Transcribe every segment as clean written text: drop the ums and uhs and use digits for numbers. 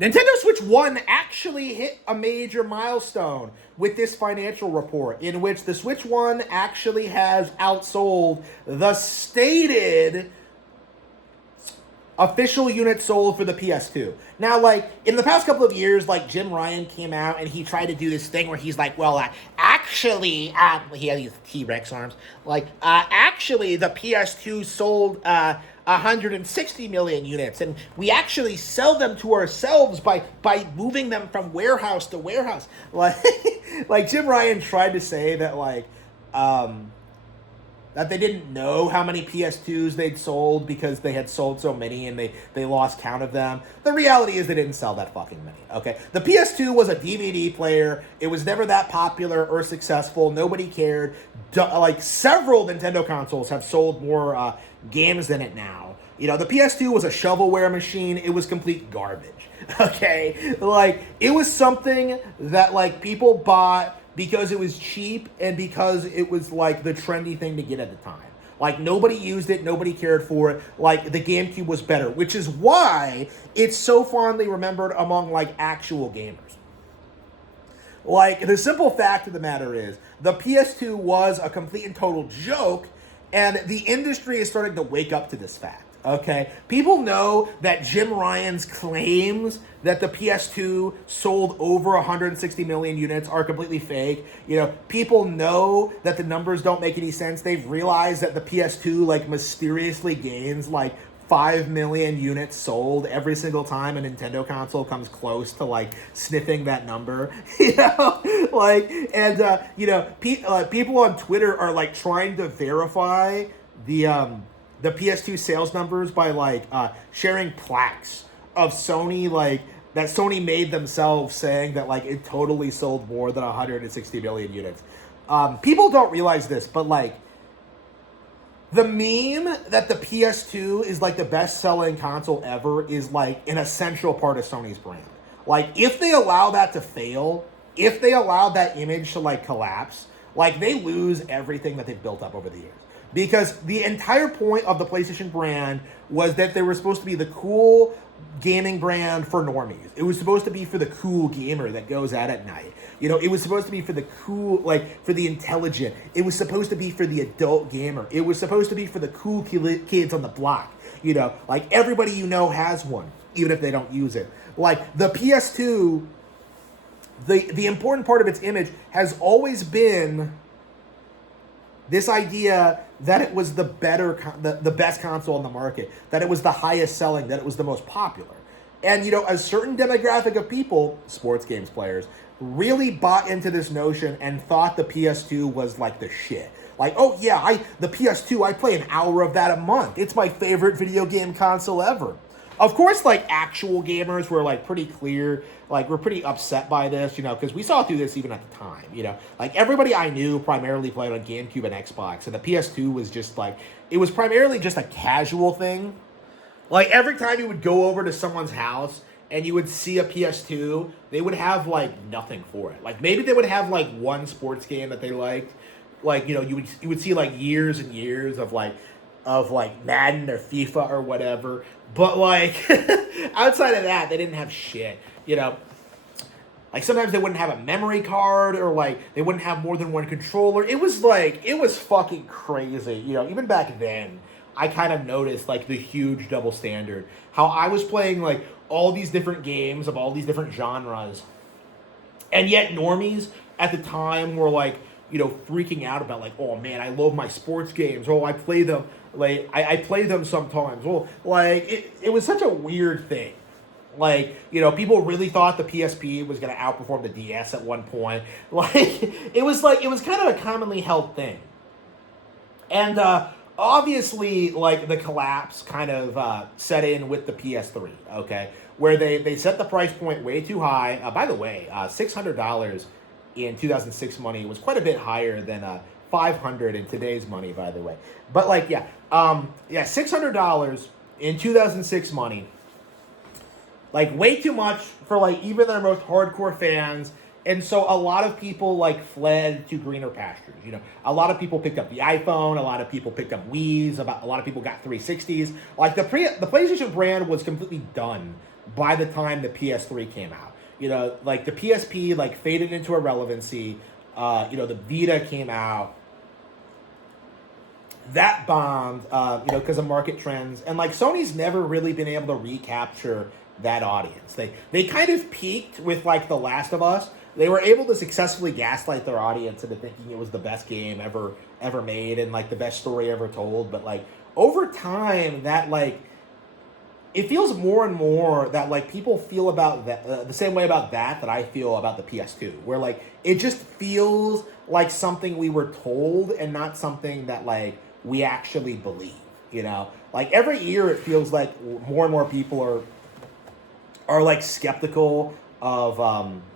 Nintendo Switch 1 actually hit a major milestone with this financial report, in which the Switch 1 actually has outsold the stated official units sold for the PS2. Now, like, in the past couple of years, like, Jim Ryan came out and he tried to do this thing where he's like, well, actually, he had these T-Rex arms. Like, actually, the PS2 sold 160 million units, and we actually sell them to ourselves by moving them from warehouse to warehouse. Like, like Jim Ryan tried to say that, like, that they didn't know how many PS2s they'd sold because they had sold so many and they lost count of them. The reality is they didn't sell that fucking many, okay? The PS2 was a DVD player. It was never that popular or successful. Nobody cared. Like, several Nintendo consoles have sold more games than it now. You know, the PS2 was a shovelware machine. It was complete garbage, okay? Like, it was something that, like, people bought because it was cheap and because it was like the trendy thing to get at the time. Like, nobody used it, nobody cared for it. Like, the GameCube was better, which is why it's so fondly remembered among, like, actual gamers. Like, the simple fact of the matter is, the PS2 was a complete and total joke, and the industry is starting to wake up to this fact. Okay, people know that Jim Ryan's claims that the PS2 sold over 160 million units are completely fake. You know, people know that the numbers don't make any sense. They've realized that the PS2 like mysteriously gains like 5 million units sold every single time a Nintendo console comes close to like sniffing that number. You know, like, and you know, people on Twitter are like trying to verify the PS2 sales numbers by like sharing plaques of Sony, like that Sony made themselves, saying that like it totally sold more than 160 million units. People don't realize this, but like the meme that the PS2 is like the best-selling console ever is like an essential part of Sony's brand. Like, if they allow that to fail, if they allow that image to like collapse, like they lose everything that they've built up over the years. Because the entire point of the PlayStation brand was that they were supposed to be the cool gaming brand for normies. It was supposed to be for the cool gamer that goes out at night. You know, it was supposed to be for the cool, like, for the intelligent. It was supposed to be for the adult gamer. It was supposed to be for the cool kids on the block. You know, like, everybody you know has one, even if they don't use it. Like, the PS2, the important part of its image has always been this idea that it was the the best console on the market, that it was the highest selling, that it was the most popular. And, you know, a certain demographic of people, sports games players, really bought into this notion and thought the PS2 was like the shit. Like, oh yeah, the PS2, I play an hour of that a month. It's my favorite video game console ever. Of course, like, actual gamers were like pretty clear, like, we're pretty upset by this, you know, because we saw through this even at the time, you know. Like, everybody I knew primarily played on GameCube and Xbox, and the PS2 was just like, it was primarily just a casual thing. Like, every time you would go over to someone's house and you would see a PS2, they would have like nothing for it. Like, maybe they would have like one sports game that they liked. Like, you know, you would see like years and years of like Madden or FIFA or whatever. But like outside of that, they didn't have shit. You know, like sometimes they wouldn't have a memory card, or like they wouldn't have more than one controller. It was fucking crazy. You know, even back then, I kind of noticed like the huge double standard. How I was playing like all these different games of all these different genres, and yet normies at the time were like, you know, freaking out about like, oh man, I love my sports games. Oh, I play them. Like, I play them sometimes. Well, like, it was such a weird thing. Like, you know, people really thought the PSP was going to outperform the DS at one point. Like, it was kind of a commonly held thing. And obviously, like, the collapse kind of set in with the PS3, okay? Where they set the price point way too high. By the way, $600 in 2006 money was quite a bit higher than $500 in today's money, by the way. But like, yeah, $600 in 2006 money, like way too much for like even their most hardcore fans. And so a lot of people like fled to greener pastures. You know, a lot of people picked up the iPhone. A lot of people picked up Wii's. A lot of people got 360s. Like the PlayStation brand was completely done by the time the PS3 came out. You know, like the PSP like faded into irrelevancy. You know, the Vita came out. That bombed, you know, because of market trends. And like Sony's never really been able to recapture that audience. They kind of peaked with like The Last of Us. They were able to successfully gaslight their audience into thinking it was the best game ever made and like the best story ever told. But like over time, that like it feels more and more that like people feel about that the same way about that I feel about the PS2, where like it just feels like something we were told and not something that like we actually believe. You know, like every year it feels like more and more people are like skeptical of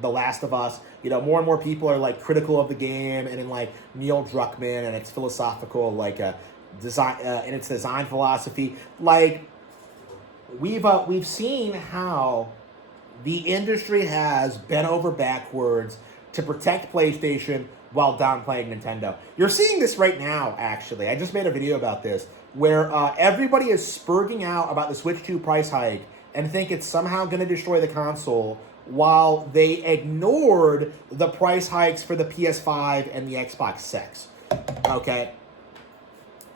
The Last of Us. You know, more and more people are like critical of the game and in like Neil Druckmann and its philosophical like design and its design philosophy. Like we've seen how the industry has bent over backwards to protect PlayStation while downplaying Nintendo. You're seeing this right now, actually. I just made a video about this, where everybody is spurging out about the Switch 2 price hike and think it's somehow going to destroy the console, while they ignored the price hikes for the PS5 and the Xbox 6. Okay?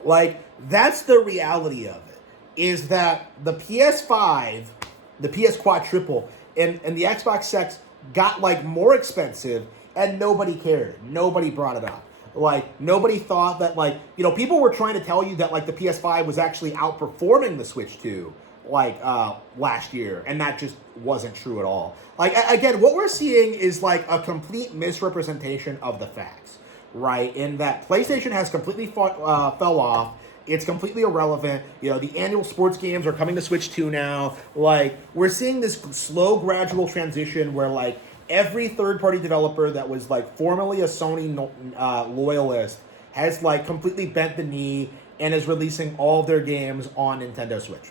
Like, that's the reality of it, is that the PS5, the PS Quadruple, and the Xbox 6 got, like, more expensive, and nobody cared. Nobody brought it up. Like, nobody thought that, like, you know, people were trying to tell you that, like, the PS5 was actually outperforming the Switch 2, like, last year, and that just wasn't true at all. Like, again, what we're seeing is, like, a complete misrepresentation of the facts, right? In that PlayStation has completely fell off. It's completely irrelevant. You know, the annual sports games are coming to Switch 2 now. Like, we're seeing this slow, gradual transition where, like, every third-party developer that was, like, formerly a Sony loyalist has, like, completely bent the knee and is releasing all of their games on Nintendo Switch.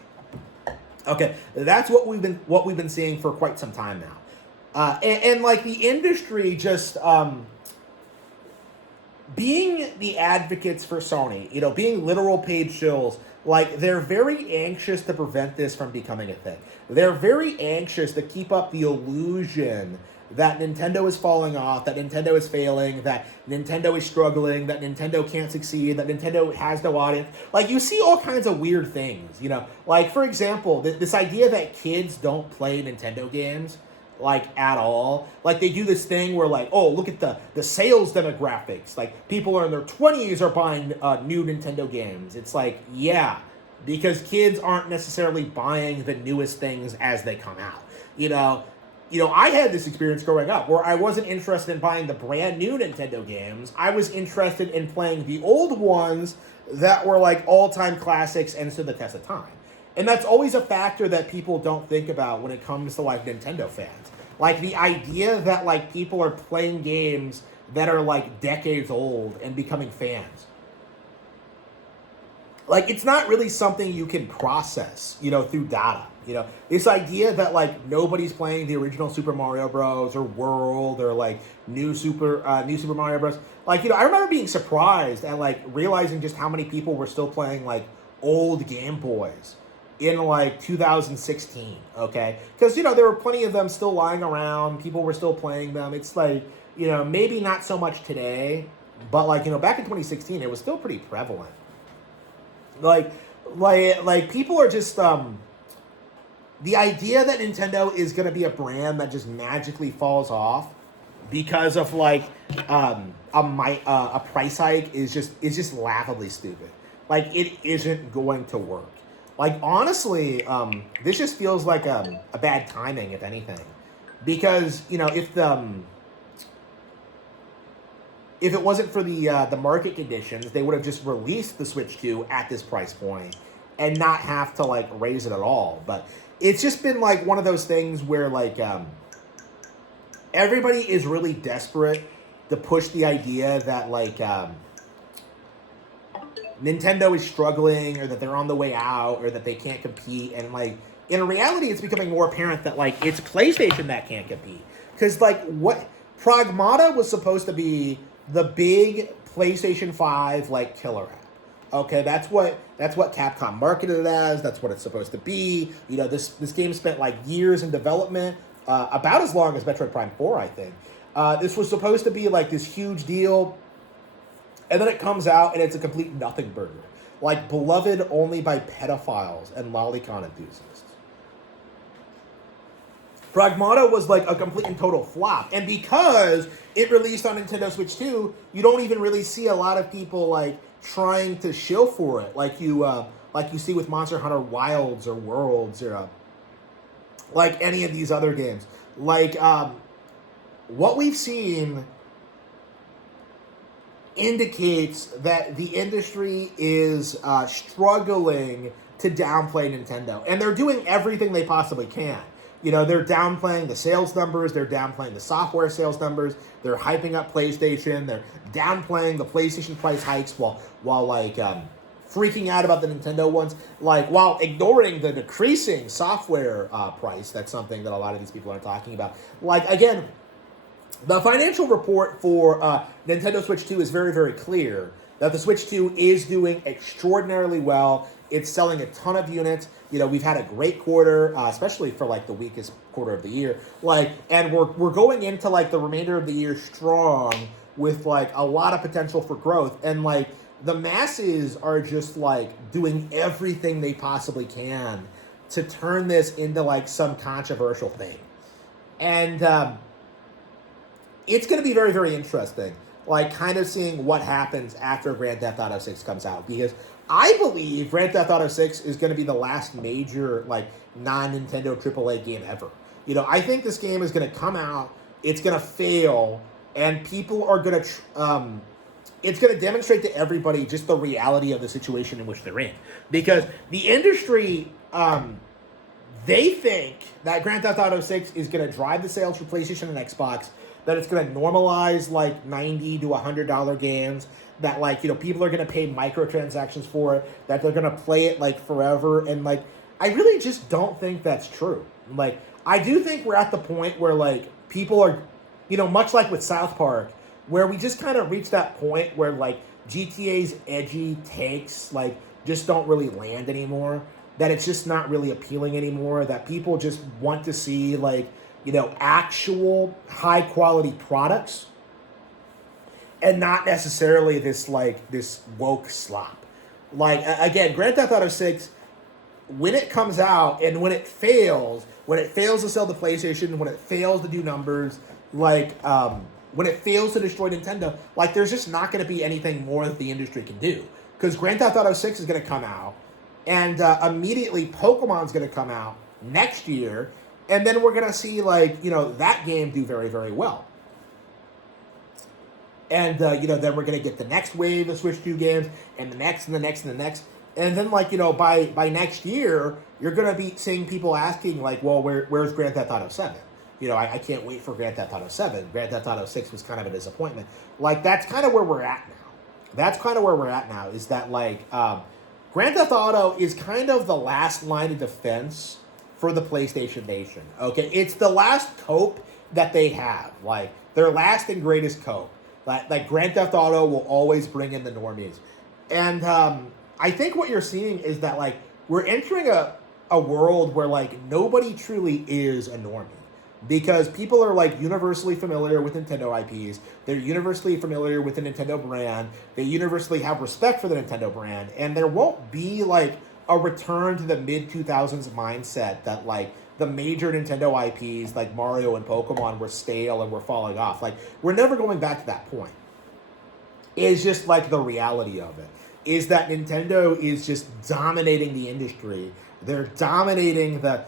Okay, that's what we've been seeing for quite some time now. And like, the industry just... being the advocates for Sony, you know, being literal paid shills, like, they're very anxious to prevent this from becoming a thing. They're very anxious to keep up the illusion that Nintendo is falling off, that Nintendo is failing, that Nintendo is struggling, that Nintendo can't succeed, that Nintendo has no audience. Like, you see all kinds of weird things, you know? Like, for example, this idea that kids don't play Nintendo games, like, at all. Like, they do this thing where, like, oh, look at the sales demographics. Like, people are in their 20s are buying new Nintendo games. It's like, yeah, because kids aren't necessarily buying the newest things as they come out. You know, I had this experience growing up where I wasn't interested in buying the brand new Nintendo games. I was interested in playing the old ones that were, like, all-time classics and stood the test of time. And that's always a factor that people don't think about when it comes to, like, Nintendo fans. Like, the idea that, like, people are playing games that are, like, decades old and becoming fans. Like, it's not really something you can process, you know, through data. You know, this idea that, like, nobody's playing the original Super Mario Bros. Or World or, like, new Super Mario Bros. Like, you know, I remember being surprised at, like, realizing just how many people were still playing, like, old Game Boys in, like, 2016, okay? Because, you know, there were plenty of them still lying around. People were still playing them. It's like, you know, maybe not so much today, but, like, you know, back in 2016, it was still pretty prevalent. Like people are just, the idea that Nintendo is going to be a brand that just magically falls off because of, like, a price hike is just laughably stupid. Like, it isn't going to work. Like, honestly, this just feels like a bad timing, if anything. Because, you know, if it wasn't for the market conditions, they would have just released the Switch 2 at this price point and not have to, like, raise it at all. But it's just been, like, one of those things where, like, everybody is really desperate to push the idea that, like, Nintendo is struggling or that they're on the way out or that they can't compete. And, like, in reality, it's becoming more apparent that, like, it's PlayStation that can't compete. Because, like, what Pragmata was supposed to be the big PlayStation 5, like, killer app. Okay, that's what Capcom marketed it as. That's what it's supposed to be. This game spent like years in development, about as long as Metroid Prime 4, I think. This was supposed to be like this huge deal, and then it comes out and it's a complete nothing burger, like beloved only by pedophiles and lolicon enthusiasts. Pragmata was like a complete and total flop, and because it released on Nintendo Switch 2, you don't even really see a lot of people like trying to shill for it, like you see with Monster Hunter Wilds or Worlds or like any of these other games. What we've seen indicates that the industry is struggling to downplay Nintendo, and they're doing everything they possibly can. They're downplaying the sales numbers, they're downplaying the software sales numbers, they're hyping up PlayStation, they're downplaying the PlayStation price hikes while freaking out about the Nintendo ones, while ignoring the decreasing software price. That's something that a lot of these people are talking about. Again, the financial report for Nintendo Switch 2 is very, very clear that the Switch 2 is doing extraordinarily well. It's selling a ton of units. We've had a great quarter, especially for the weakest quarter of the year. And we're going into the remainder of the year strong with a lot of potential for growth. And the masses are just doing everything they possibly can to turn this into some controversial thing. And it's going to be very, very interesting, kind of seeing what happens after Grand Theft Auto 6 comes out, because I believe Grand Theft Auto 6 is going to be the last major, non-Nintendo AAA game ever. I think this game is going to come out, it's going to fail, and people are going to, it's going to demonstrate to everybody just the reality of the situation in which they're in. Because the industry, they think that Grand Theft Auto 6 is going to drive the sales for PlayStation and Xbox, that it's going to normalize $90 to $100 games, that people are going to pay microtransactions for it, that they're going to play it forever. And I really just don't think that's true. I do think we're at the point where people are, much like with South Park, where we just kind of reach that point where GTA's edgy takes just don't really land anymore, that it's just not really appealing anymore, that people just want to see actual high quality products and not necessarily this woke slop. Again, Grand Theft Auto 6, when it comes out and when it fails to sell the PlayStation, when it fails to do numbers, when it fails to destroy Nintendo, there's just not going to be anything more that the industry can do. Because Grand Theft Auto 6 is going to come out, and immediately Pokemon's going to come out next year, and then we're going to see, that game do very, very well. And, then we're going to get the next wave of Switch 2 games, and the next, and the next, and the next. And then, by next year, you're going to be seeing people asking, well, where's Grand Theft Auto 7? I can't wait for Grand Theft Auto 7. Grand Theft Auto 6 was kind of a disappointment. That's kind of where we're at now. Is that, Grand Theft Auto is kind of the last line of defense for the PlayStation Nation. Okay? It's the last cope that they have. Their last and greatest cope. Grand Theft Auto will always bring in the normies. And I think what you're seeing is that, we're entering a world where, nobody truly is a normie. Because people are, universally familiar with Nintendo IPs. They're universally familiar with the Nintendo brand. They universally have respect for the Nintendo brand. And there won't be, a return to the mid-2000s mindset that, the major Nintendo IPs like Mario and Pokemon were stale and were falling off. We're never going back to that point. It's just the reality of it is that Nintendo is just dominating the industry. They're dominating the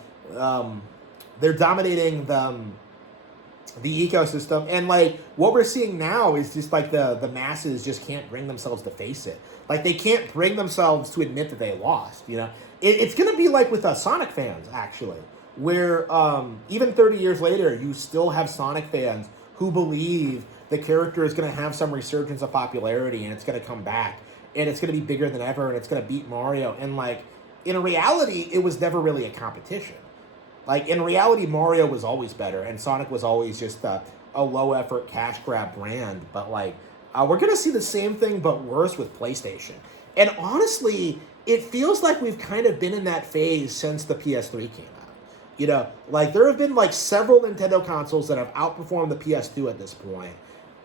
ecosystem, and what we're seeing now is just the masses just can't bring themselves to face it. They can't bring themselves to admit that they lost. It's gonna be with Sonic fans actually, where even 30 years later, you still have Sonic fans who believe the character is going to have some resurgence of popularity and it's going to come back and it's going to be bigger than ever and it's going to beat Mario. And in reality, it was never really a competition. In reality, Mario was always better and Sonic was always just a low effort cash grab brand. But we're going to see the same thing but worse with PlayStation. And honestly, it feels like we've kind of been in that phase since the PS3 came out. You know, like there have been like several Nintendo consoles that have outperformed the PS2 at this point.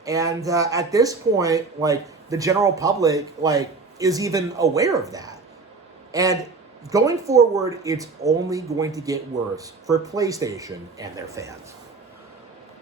And at this point, like the general public, like is even aware of that. And going forward, it's only going to get worse for PlayStation and their fans.